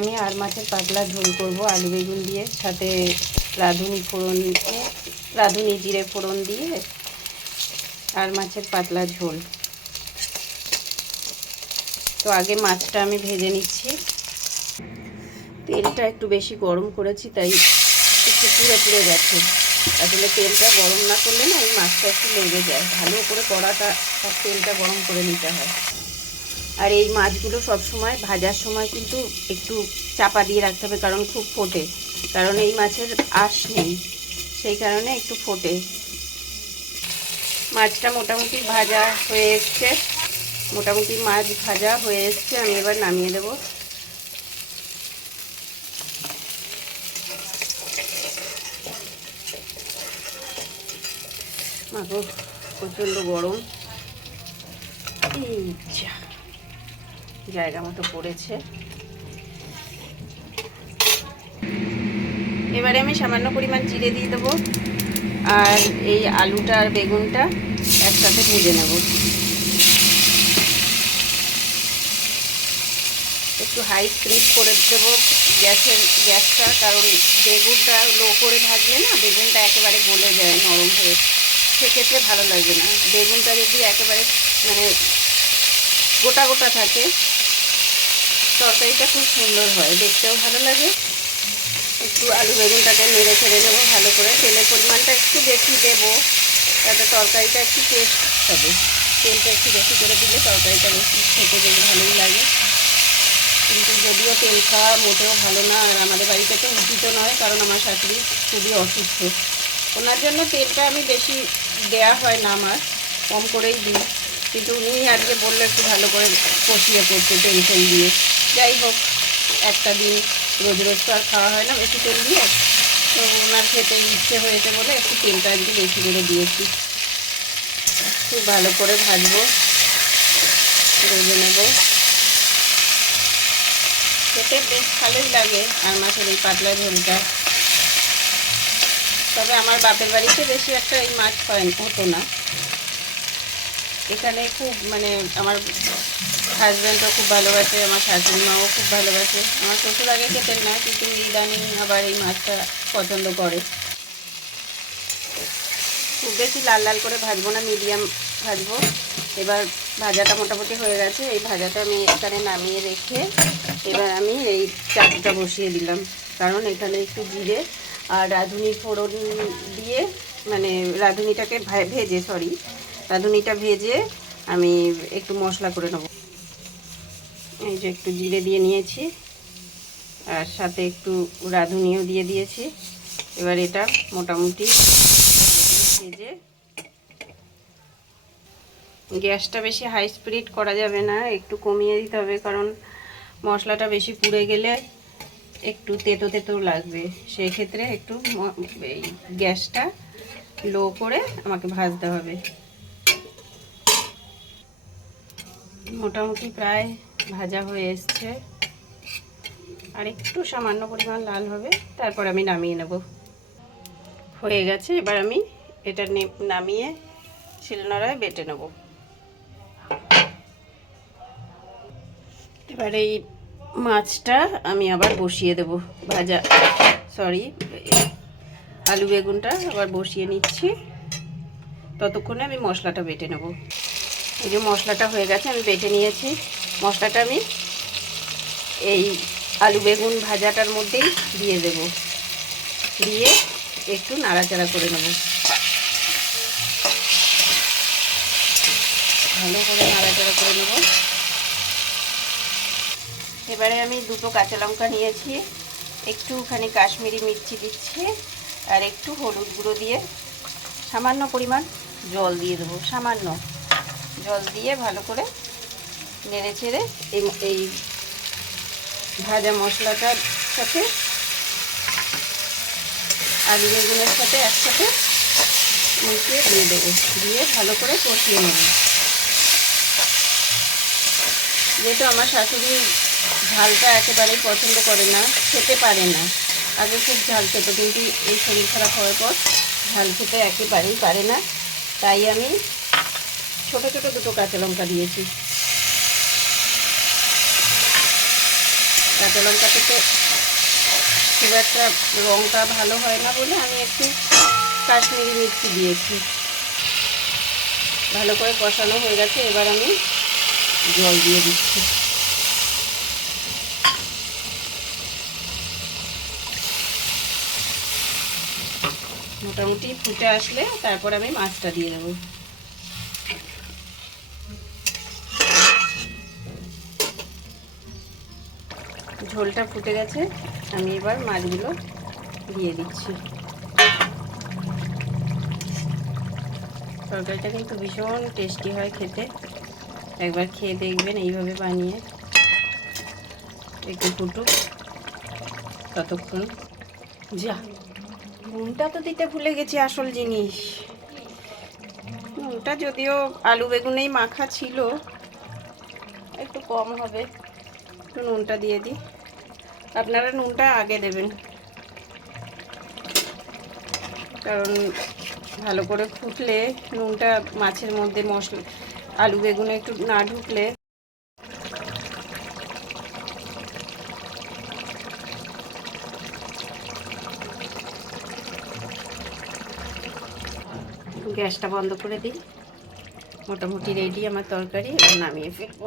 আমি আর মাছের পাতলা ঝোল করব, আলু বেগুন দিয়ে, সাথে রাঁধুনি ফোড়ন দিয়ে রাঁধুনি জিরে ফোড়ন দিয়ে আর মাছের পাতলা ঝোল। তো আগে মাছটা আমি ভেজে নিচ্ছি। তেলটা একটু বেশি গরম করেছি, তাই একটু পুড়ে পুড়ে গেছে। আসলে তেলটা গরম না করলে না এই মাছটা একটু লেগে যায়। ভালো করে কড়াটা তেলটা গরম করে নিতে হয়। আর এই মাছগুলো সব সময় ভাজার সময় কিন্তু একটু চাপা দিয়ে রাখতে হবে, কারণ খুব ফোটে। কারণ এই মাছের আঁশ নেই, সেই কারণে একটু ফোটে। মাছটা মোটামুটি ভাজা হয়ে এসছে। মোটামুটি মাছ ভাজা হয়ে এসছে, আমি এবার নামিয়ে দেবো। মাগো, প্রচণ্ড গরম। যা। জায়গা মতো পড়েছে। এবারে আমি সামান্য পরিমাণ জিরে দিয়ে দেবো আর এই আলুটা আর বেগুনটা একসাথে ভেজে নেব। একটু হাই স্পিড করে দেবো গ্যাসের, গ্যাসটা, কারণ বেগুনটা লো করে ভাজলে না বেগুনটা একেবারে গলে যায়, নরম হয়ে। সেক্ষেত্রে ভালো লাগবে না। বেগুনটা যদি একেবারে মানে গোটা গোটা থাকে তরকারিটা খুব সুন্দর হয়, দেখতেও ভালো লাগে। একটু আলু বেগুনটাকে নেড়ে ছেড়ে নেব ভালো করে। তেলের পরিমাণটা একটু বেশি দেবো, তাতে তরকারিটা একটু টেস্ট হবে। তেলটা একটু বেশি করে দিলে তরকারিটা বেশি খেতে বেশ ভালোই লাগে। কিন্তু যদিও তেল খাওয়া মোটেও ভালো না, আর আমাদের বাড়িতে তো উচিত নয়, কারণ আমার শাশুড়ি খুবই অসুস্থ। ওনার জন্য তেলটা আমি বেশি দেয়া হয় না আমার, কম করেই দিই। কিন্তু উনি আজকে বলল একটু ভালো করে কষিয়ে তেল তেল দিয়ে। যাই হোক, একটা দিন রোজ রোজ তো আর খাওয়া হয় না, বেশি তেল দিয়ে। তো ওনার খেতে ইচ্ছে হয়েছে বলে একটু তেলটা আজকে বেশি করে দিয়েছি। খুব ভালো করে ভাজবো, ভেজে নেব। খেতে বেশ ভালোই লাগে আর মাছের এই পাতলা ঝোলটা। তবে আমার বাপের বাড়িতে বেশি একটা এই মাছ হয় হতো না। এখানে খুব মানে আমার হাজব্যান্ডও খুব ভালোবাসে, আমার শাশুড়ি মাও খুব ভালোবাসে। আমার শ্বশুর আগে খেতেন না, কিন্তু ইদানিং আবার এই মাছটা পছন্দ করে। খুব বেশি লাল লাল করে ভাজবো না মিডিয়াম ভাজবো। এবার ভাজাটা মোটামুটি হয়ে গেছে, এই ভাজাটা আমি এখানে নামিয়ে রেখে এবার আমি এই চাটুটা বসিয়ে দিলাম। কারণ এখানে একটু জিরে আর রাঁধুনি ফোড়ন দিয়ে মানে রাঁধুনিটাকে ভেজে সরি রাঁধুনিটা ভেজে আমি একটু মশলা করে নেব। এই যে একটু জিরে দিয়ে নিয়েছি, আর সাথে একটু রাঁধুনিও দিয়ে দিয়েছি। এবার এটা মোটামুটি ভেজে গ্যাসটা বেশি হাই স্পিড করা যাবে না, একটু কমিয়ে দিতে হবে, কারণ মশলাটা বেশি পুড়ে গেলে একটু তেতো তেতো লাগবে। সেই ক্ষেত্রে একটু গ্যাসটা লো করে আমাকে ভাজতে হবে। মোটামুটি প্রায় ভাজা হয়ে এসছে। আর একটু সামান্য পরিমাণ লাল হবে, তারপর আমি নামিয়ে নেব। হয়ে গেছে, এবার আমি এটা নামিয়ে শিলনোড়ায় বেটে নেব। এবার এই মাছটা আমি আবার বসিয়ে দেব। ভাজা, সরি, আলু বেগুনটা আবার বসিয়ে নিচ্ছি। ততক্ষণে আমি মশলাটা বেটে নেব। এই যে মশলাটা হয়ে গেছে, আমি বেটে নিয়েছি। মশলাটা আমি এই আলু বেগুন ভাজাটার মধ্যেই দিয়ে দেব। দিয়ে একটু নাড়াচাড়া করে নেব। ভালো করে নাড়াচাড়া করে নেব। এবারে আমি দুটো কাঁচা লঙ্কা নিয়েছি, একটুখানি কাশ্মীরি মির্চি দিচ্ছি, আর একটু হলুদ গুঁড়ো দিয়ে সামান্য পরিমাণ জল দিয়ে দেবো, সামান্য। জল দিয়ে ভালো করে নেড়ে এই এই ভাজা মশলাটার সাথে আলু বেগুনের সাথে একসাথে মিশিয়ে দিয়ে দেবো। দিয়ে ভালো করে কষিয়ে নেব। যেহেতু আমার শাশুড়ি ঝালটা একেবারেই পছন্দ করে না, খেতে পারে না। আগে খুব ঝাল খেত, কিন্তু এই শরীর খারাপ হওয়ার পর ঝাল খেতে একেবারেই পারে না। তাই আমি ছোট ছোট দুটো কাঁচা লঙ্কা দিয়েছি। কাঁচা লঙ্কাতে তো খুব একটা রঙটা ভালো হয় না বলে আমি একটু কাশ্মীরি মিষ্টি দিয়েছি। ভালো করে কষানো হয়ে গেছে, এবার আমি জল দিয়ে দিচ্ছি। মোটামুটি ফুটে আসলে তারপর আমি মাছটা দিয়ে দেবো। ঝোলটা ফুটে গেছে, আমি এবার মাছগুলো দিয়ে দিচ্ছি। তরকারিটা কিন্তু ভীষণ টেস্টি হয় খেতে। একবার খেয়ে দেখবেন এইভাবে বানিয়ে একটু ফুটুক ততক্ষণ। যা, নুনটা তো দিতে ভুলে গেছি আসল জিনিস। নুনটা যদিও আলু বেগুনেই মাখা ছিল, একটু কম হবে, একটু নুনটা দিয়ে দিই। আপনারা নুনটা আগে দেবেন। কারণ ভালো করে ফুটলে নুনটা মাছের মধ্যে মশলা, আলু বেগুনে একটু না ঢুকলে গ্যাসটা বন্ধ করে দিই। মোটামুটি রেডি আমার তরকারি নামিয়ে ফেলব।